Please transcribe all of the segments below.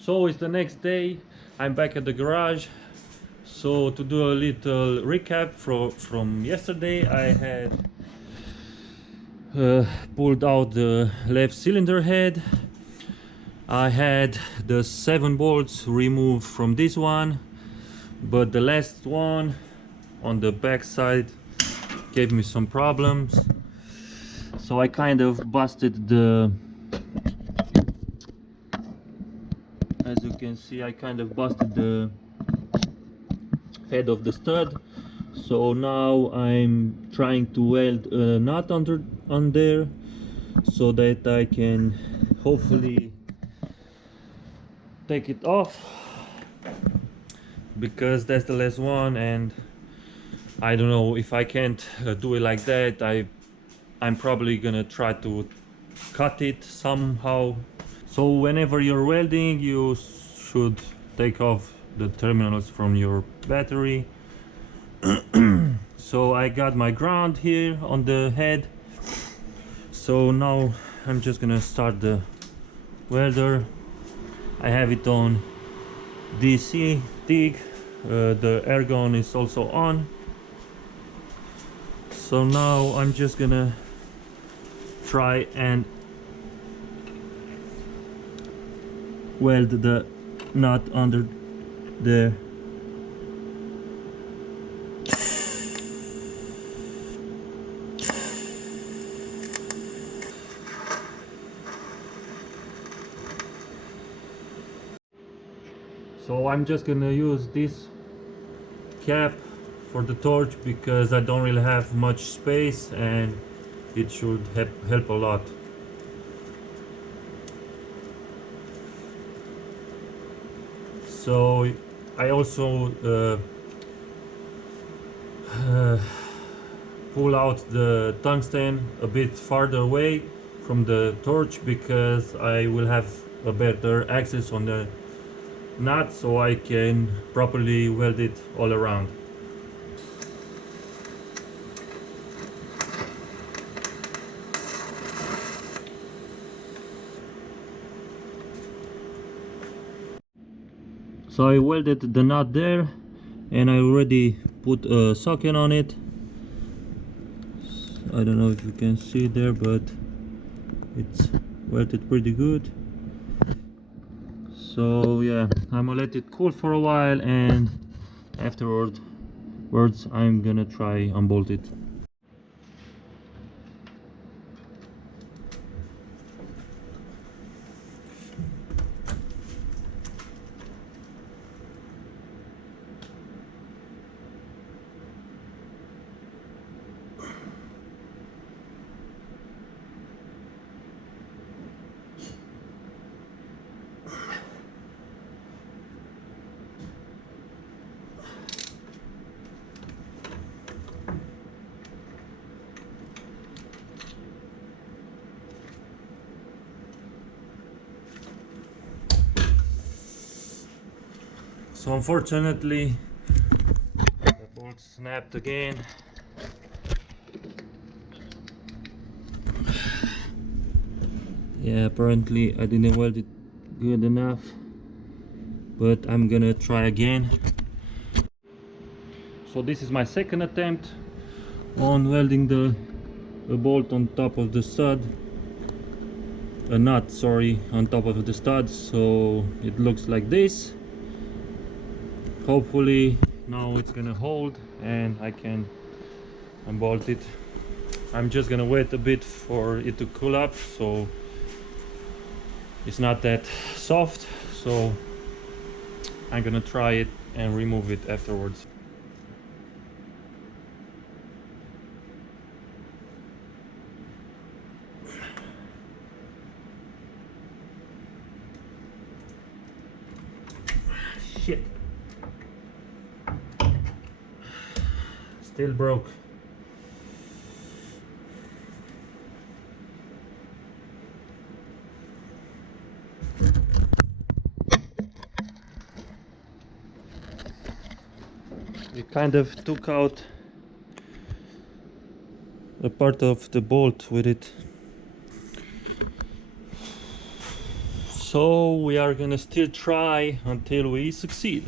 So it's the next day, I'm back at the garage. So to do a little recap from yesterday, I had pulled out the left cylinder head. I had the 7 bolts removed from this one, but the last one on the back side gave me some problems. So I kind of busted the, as you can see, I kind of busted the head of the stud. So now I'm trying to weld a nut on there so that I can hopefully take it off, because that's the last one, and I don't know if I can't do it like that. I'm probably gonna try to cut it somehow. So whenever you're welding, you should take off the terminals from your battery. So I got my ground here on the head. So now I'm just gonna start the welder. I have it on DC TIG. The air gun is also on. So now I'm just gonna try and weld the nut under there. So I'm just gonna use this cap for the torch because I don't really have much space, and it should help a lot. So I also pull out the tungsten a bit farther away from the torch because I will have a better access on the nut, so I can properly weld it all around. So I welded the nut there, and I already put a socket on it. I don't know if you can see there, but it's welded pretty good. So yeah, I'm gonna let it cool for a while, and afterwards I'm gonna try unbolt it. So unfortunately the bolt snapped again. Yeah, apparently I didn't weld it good enough, but I'm gonna try again. So this is my second attempt on welding a bolt on top of the stud, a nut, sorry, on top of the stud. So it looks like this. Hopefully now it's gonna hold and I can unbolt it. I'm just gonna wait a bit for it to cool up, so it's not that soft. So I'm gonna try it and remove it afterwards. Shit. Still broke. It kind of took out a part of the bolt with it. So we are gonna still try until we succeed.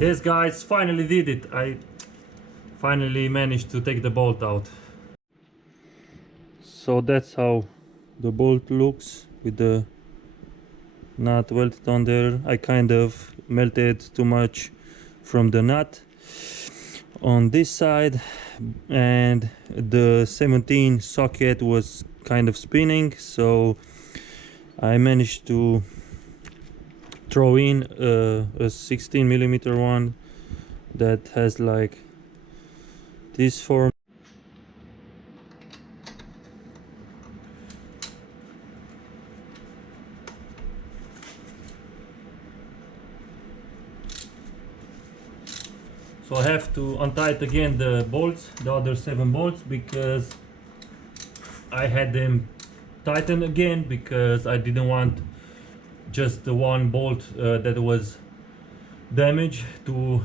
Yes guys, finally did it. I finally managed to take the bolt out. So that's how the bolt looks with the nut welded on there. I kind of melted too much from the nut on this side, and the 17 socket was kind of spinning, so I managed to throw in a 16mm one that has like this form. So I have to untighten again the bolts, the other 7 bolts, because I had them tightened again because I didn't want just the one bolt that was damaged to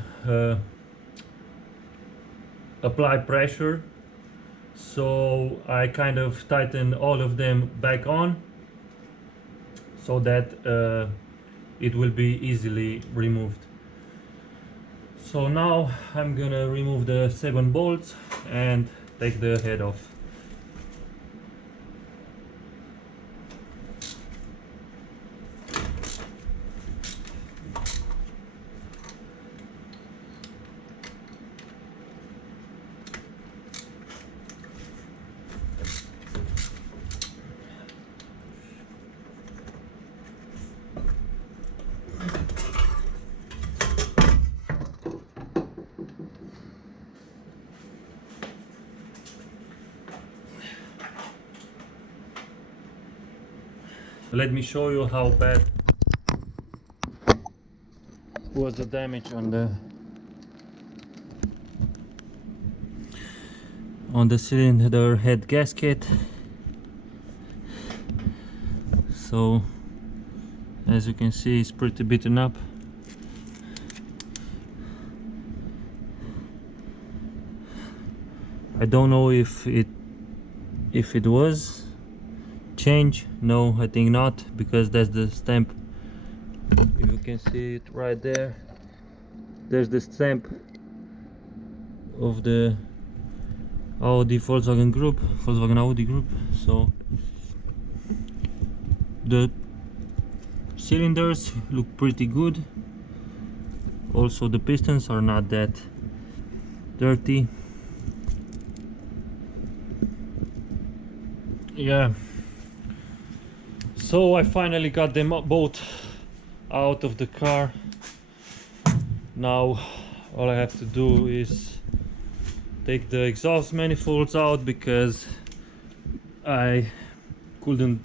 apply pressure. So I kind of tightened all of them back on so that it will be easily removed. So now I'm gonna remove the 7 bolts and take the head off. Let me show you how bad was the damage on the cylinder head gasket. So as you can see, it's pretty beaten up. I don't know if it was change. No, I think not, because that's the stamp. If you can see it right there, there's the stamp of the Audi Volkswagen Audi group. So the cylinders look pretty good. Also the pistons are not that dirty. Yeah, so I finally got them both out of the car. Now all I have to do is take the exhaust manifolds out, because I couldn't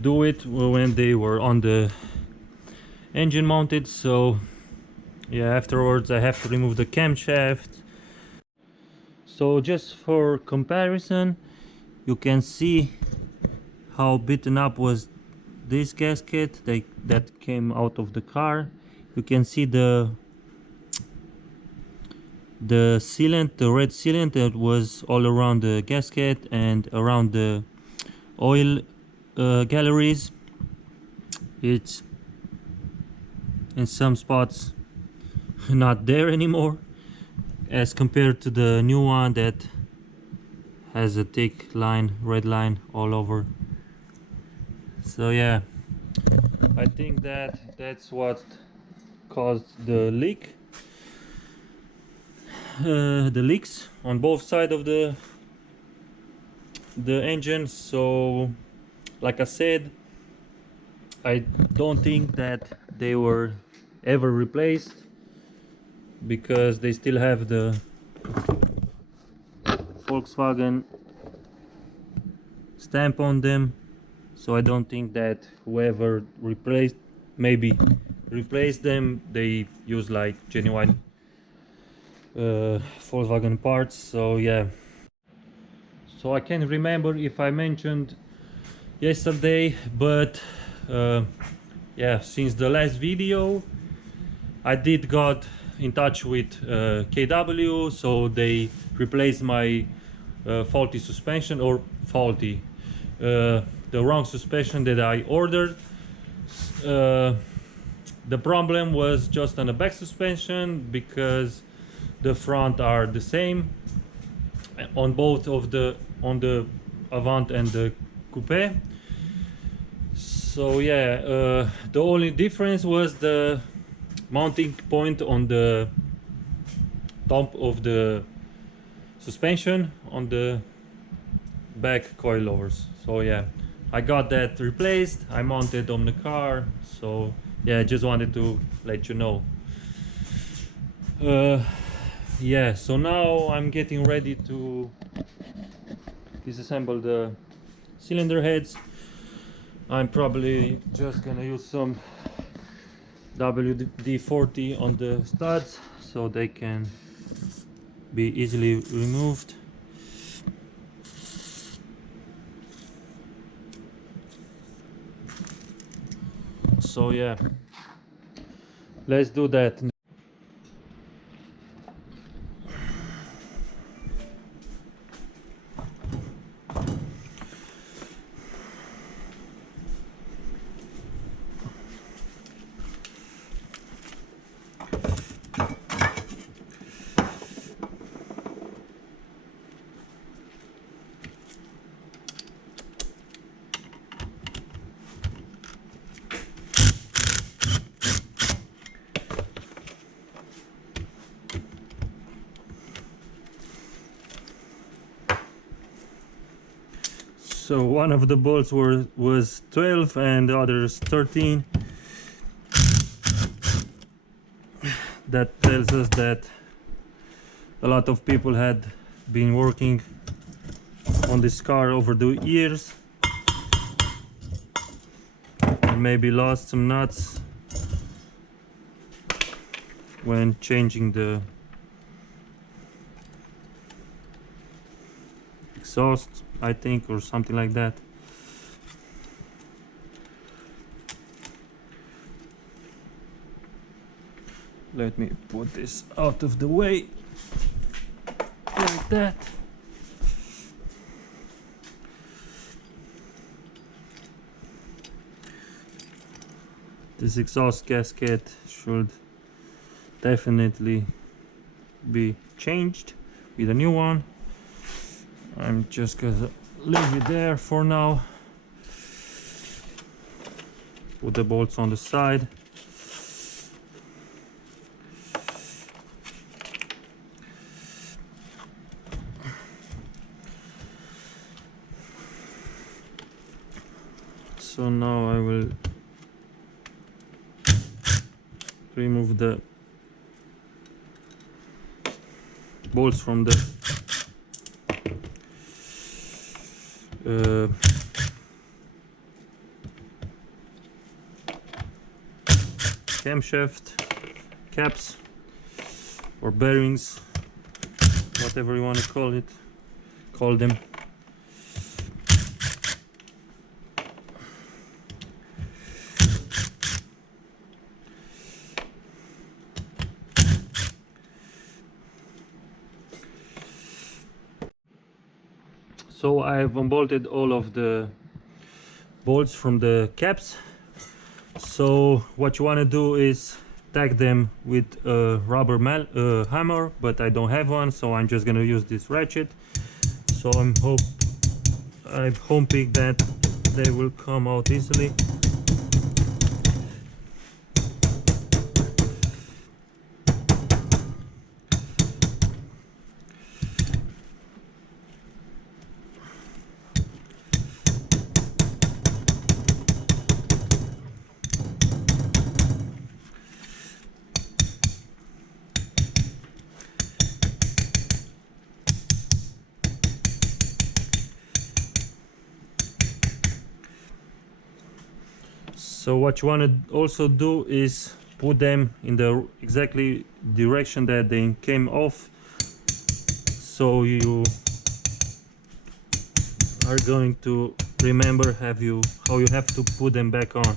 do it when they were on the engine mounted. So yeah, afterwards I have to remove the camshaft. So just for comparison, you can see how beaten up was this gasket that came out of the car. You can see the sealant, the red sealant that was all around the gasket and around the oil galleries. It's in some spots not there anymore, as compared to the new one that has a thick line, red line all over. So yeah, I think that's what caused the leak. The leaks on both sides of the engine. So like I said, I don't think that they were ever replaced, because they still have the Volkswagen stamp on them. so I don't think that whoever replaced them, they use like genuine Volkswagen parts. So yeah, so I can't remember if I mentioned yesterday, but yeah, since the last video I did got in touch with KW, so they replaced my faulty suspension, or faulty the wrong suspension that I ordered. The problem was just on the back suspension, because the front are the same on both of the Avant and the Coupe. So yeah, the only difference was the mounting point on the top of the suspension on the back coilovers. So yeah, I got that replaced. I mounted on the car. So yeah, I just wanted to let you know. Yeah, so now I'm getting ready to disassemble the cylinder heads. I'm probably just gonna use some WD-40 on the studs so they can be easily removed. So yeah, let's do that. So one of the bolts was 12 and the others 13. That tells us that a lot of people had been working on this car over the years and maybe lost some nuts when changing the exhaust, I think, or something like that. Let me put this out of the way, like that. This exhaust gasket should definitely be changed with a new one. I'm just gonna leave it there for now. Put the bolts on the side. So now I will remove the bolts from the camshaft caps or bearings, whatever you want to call them. So I've unbolted all of the bolts from the caps. So what you want to do is tag them with a rubber hammer, but I don't have one, so I'm just gonna use this ratchet. So I'm hoping that they will come out easily. So what you want to also do is put them in the exactly direction that they came off, so you are going to remember how you have to put them back on.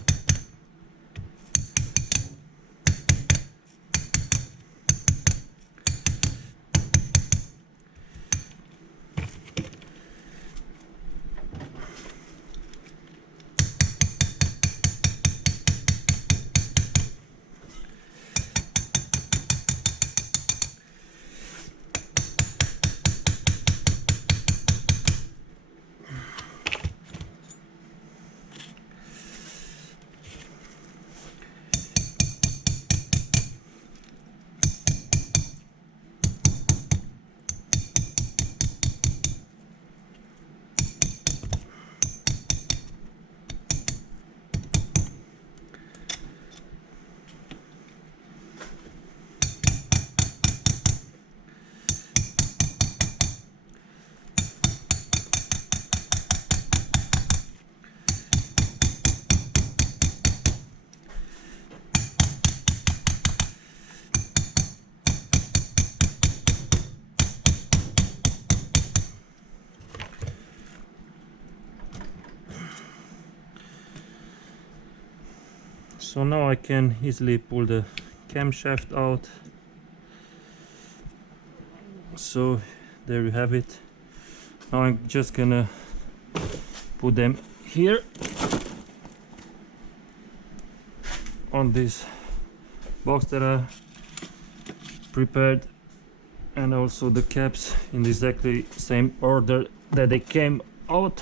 So now I can easily pull the camshaft out. So there you have it. Now I'm just gonna put them here on this box that I prepared, and also the caps in exactly same order that they came out.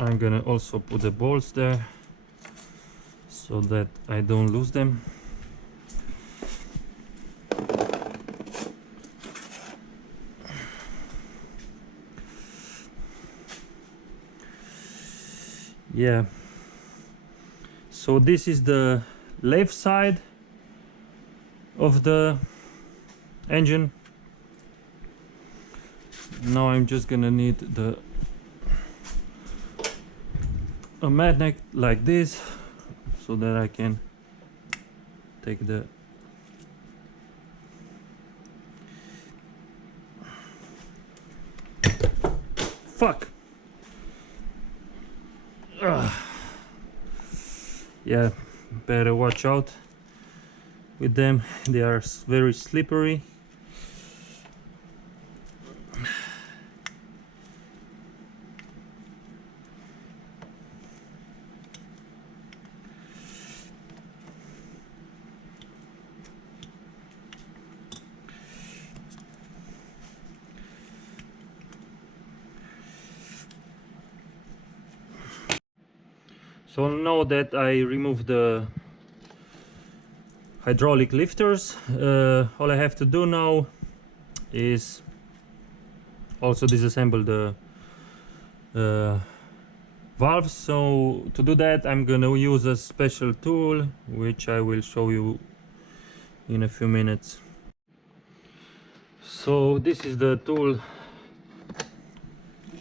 I'm gonna also put the bolts there so that I don't lose them. Yeah, so this is the left side of the engine. Now I'm just gonna need a magnet like this so that I can take the fuck. Yeah, better watch out with them, they are very slippery. So now that I removed the hydraulic lifters, all I have to do now is also disassemble the valves. So to do that I'm gonna use a special tool which I will show you in a few minutes. So this is the tool,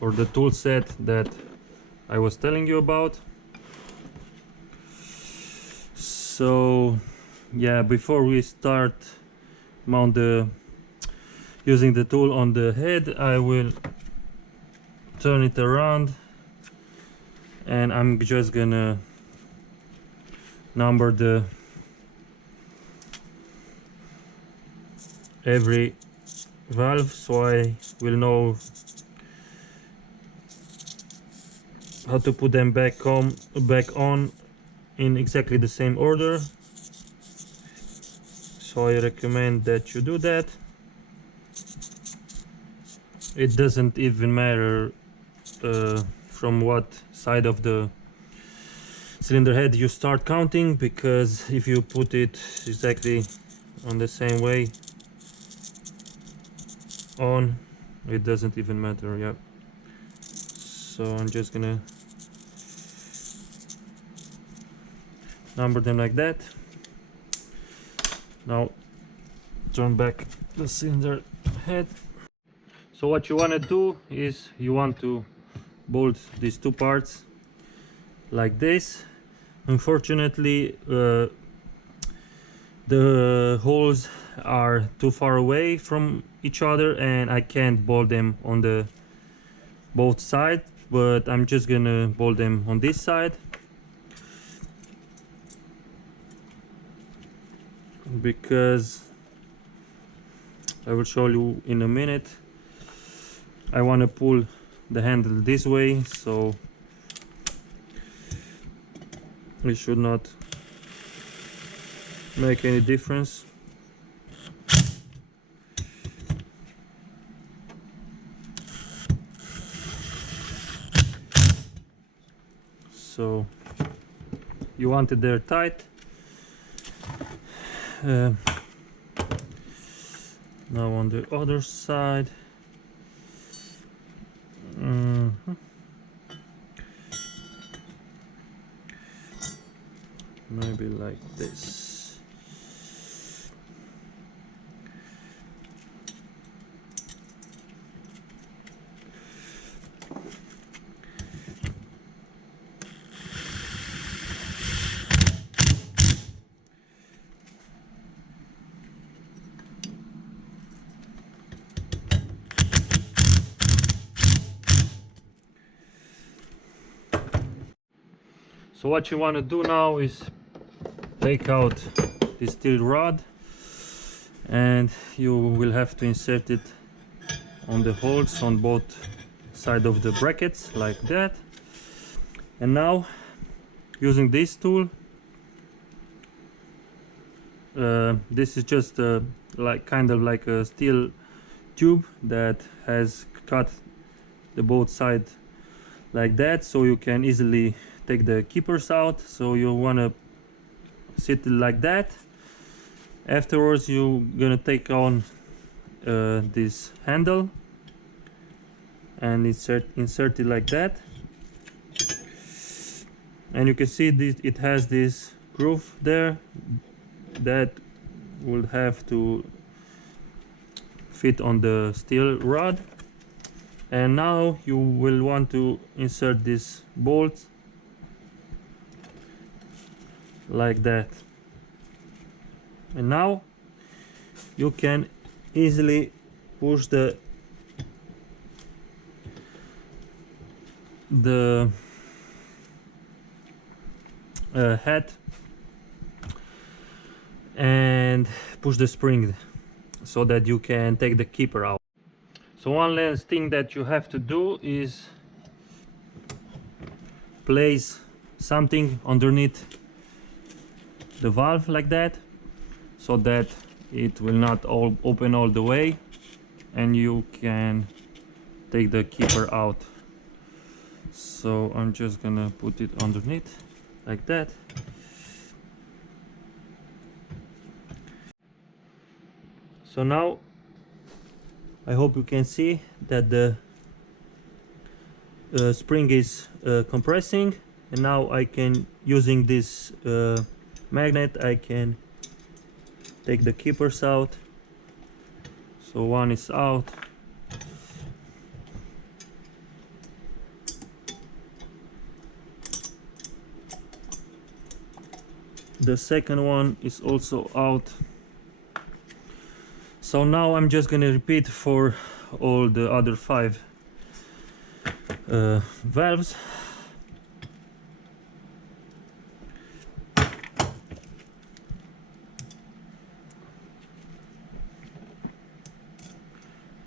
or the tool set that I was telling you about. So yeah, before we start using the tool on the head, I will turn it around and I'm just gonna number every valve so I will know how to put them back on in exactly the same order. So I recommend that you do that. It doesn't even matter from what side of the cylinder head you start counting, because if you put it exactly on the same way on, it doesn't even matter. Yeah, so I'm just gonna number them like that. Now turn back the cylinder head. So what you want to do is you want to bolt these two parts like this. Unfortunately, the holes are too far away from each other and I can't bolt them on the both sides, but I'm just gonna bolt them on this side because I will show you in a minute. I want to pull the handle this way, so it should not make any difference. So you want it there tight. Now on the other side. Maybe like this. So what you want to do now is take out this steel rod and you will have to insert it on the holes on both sides of the brackets like that. And now using this tool, this is just like kind of like a steel tube that has cut the both sides like that, so you can easily take the keepers out. So you want to sit it like that. Afterwards you're gonna take on this handle and insert it like that, and you can see this, it has this groove there that will have to fit on the steel rod. And now you will want to insert this bolt like that, and now you can easily push the head and push the spring so that you can take the keeper out. So one last thing that you have to do is place something underneath the valve like that, so that it will not all open all the way and you can take the keeper out. So I'm just gonna put it underneath like that. So now I hope you can see that the spring is compressing, and now I can, using this magnet, I can take the keepers out. So one is out. The second one is also out. So now I'm just gonna repeat for all the other 5 valves.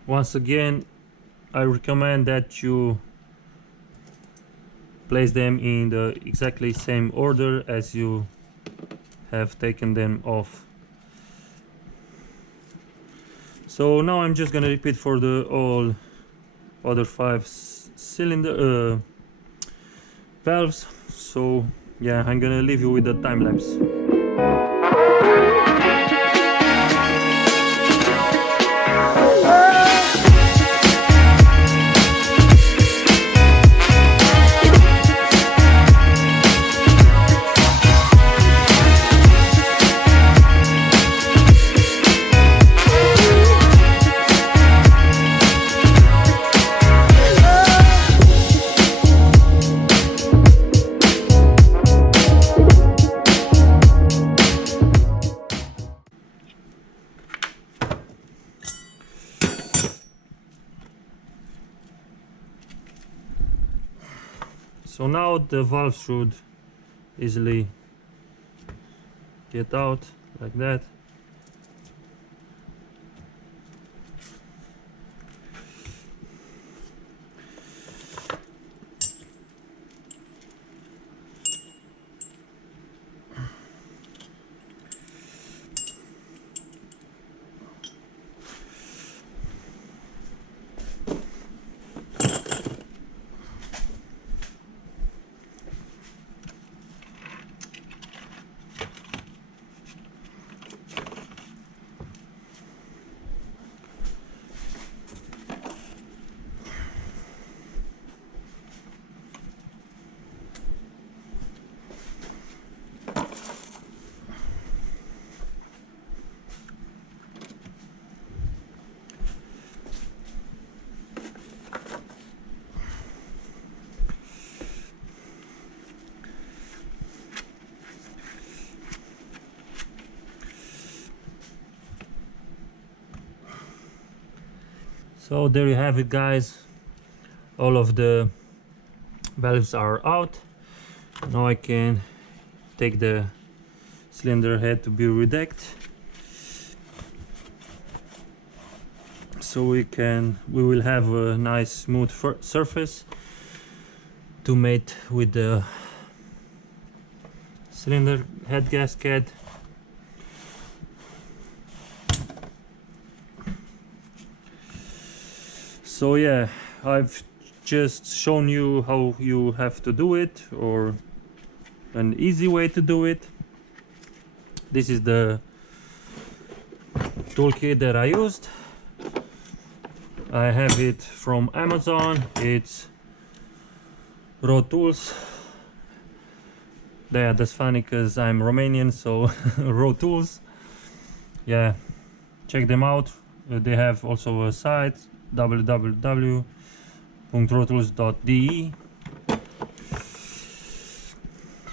Once again, I recommend that you place them in the exactly same order as you have taken them off. So now I'm just gonna repeat for the all other 5 cylinder valves. So yeah, I'm gonna leave you with the time lapse. So now the valve should easily get out like that. So there you have it, guys. All of the valves are out. Now I can take the cylinder head to be redecked, so we will have a nice smooth surface to mate with the cylinder head gasket. So yeah, I've just shown you how you have to do it, or an easy way to do it. This is the toolkit that I used. I have it from Amazon. It's raw tools. Yeah, that's funny because I'm Romanian, so raw tools. Yeah, check them out. They have also a site, www.rawtools.de.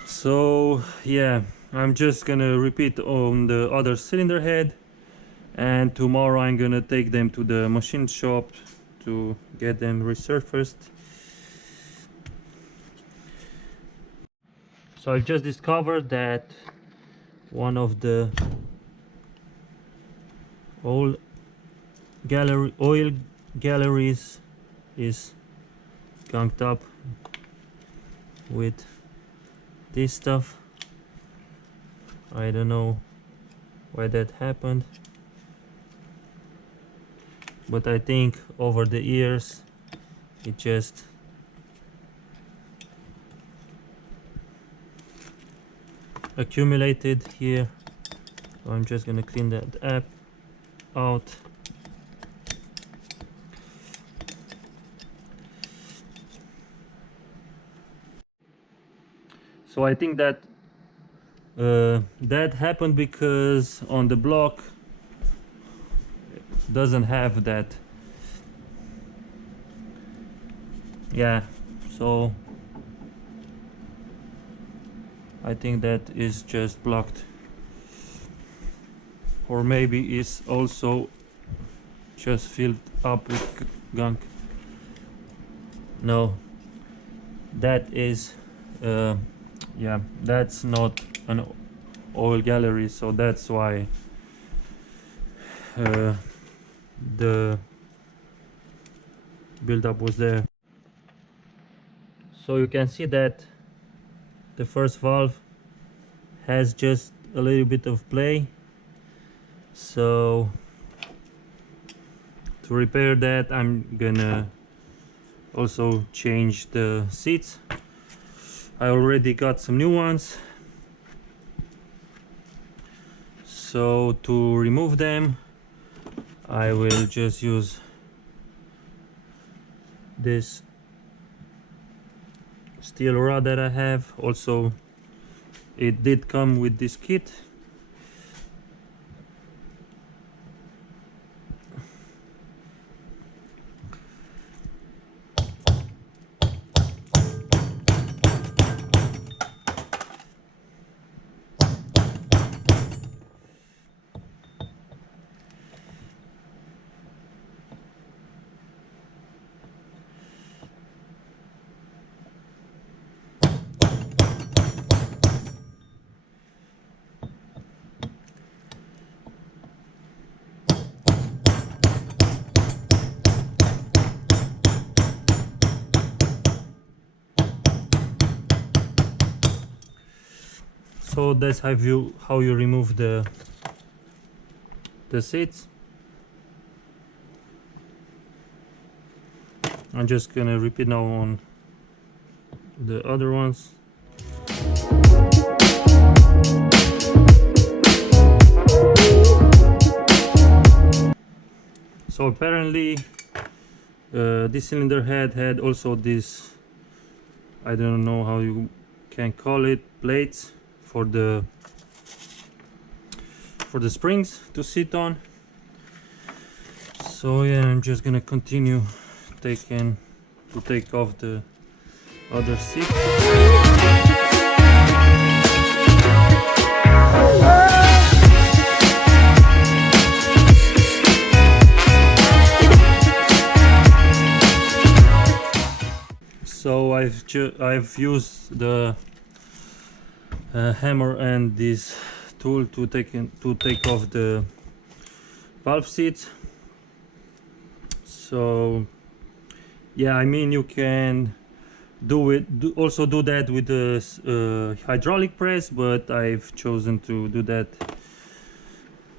So yeah, I'm just gonna repeat on the other cylinder head, and tomorrow I'm gonna take them to the machine shop to get them resurfaced. So I've just discovered that one of the oil galleries is gunked up with this stuff. I don't know why that happened, but I think over the years it just accumulated here. So I'm just gonna clean that up out. So I think that that happened because on the block doesn't have that. Yeah, so I think that is just blocked, or maybe it's also just filled up with gunk. No, that is yeah, that's not an oil gallery, so that's why the buildup was there. So you can see that the first valve has just a little bit of play, so to repair that I'm gonna also change the seats. I already got some new ones, so to remove them I will just use this steel rod that I have. Also, it did come with this kit. So that's how you remove the seats. I'm just gonna repeat now on the other ones. So apparently this cylinder head had also this, I don't know how you can call it, plates for the springs to sit on. So yeah, I'm just gonna continue take off the other seat. So I've used the hammer and this tool to take off the valve seats. So yeah, I mean, you can also do that with the hydraulic press, but I've chosen to do that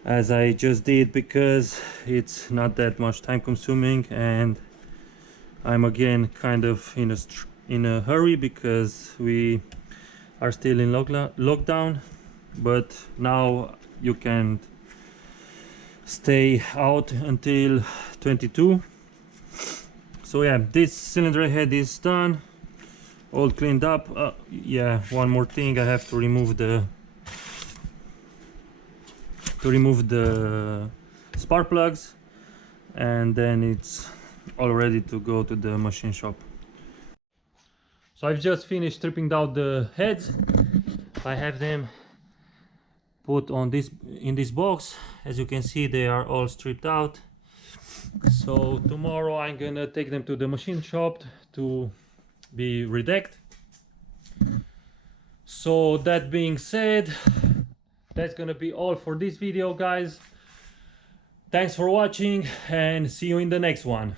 as I just did because it's not that much time consuming, and I'm again kind of in a hurry because we are still in lockdown, but now you can stay out until 22. So yeah, this cylinder head is done, all cleaned up. Yeah, one more thing, I have to remove the spark plugs, and then it's all ready to go to the machine shop. So I've just finished stripping out the heads. I have them put on in this box. As you can see, they are all stripped out. So tomorrow I'm gonna take them to the machine shop to be redecked. So that being said, that's gonna be all for this video, guys. Thanks for watching and see you in the next one.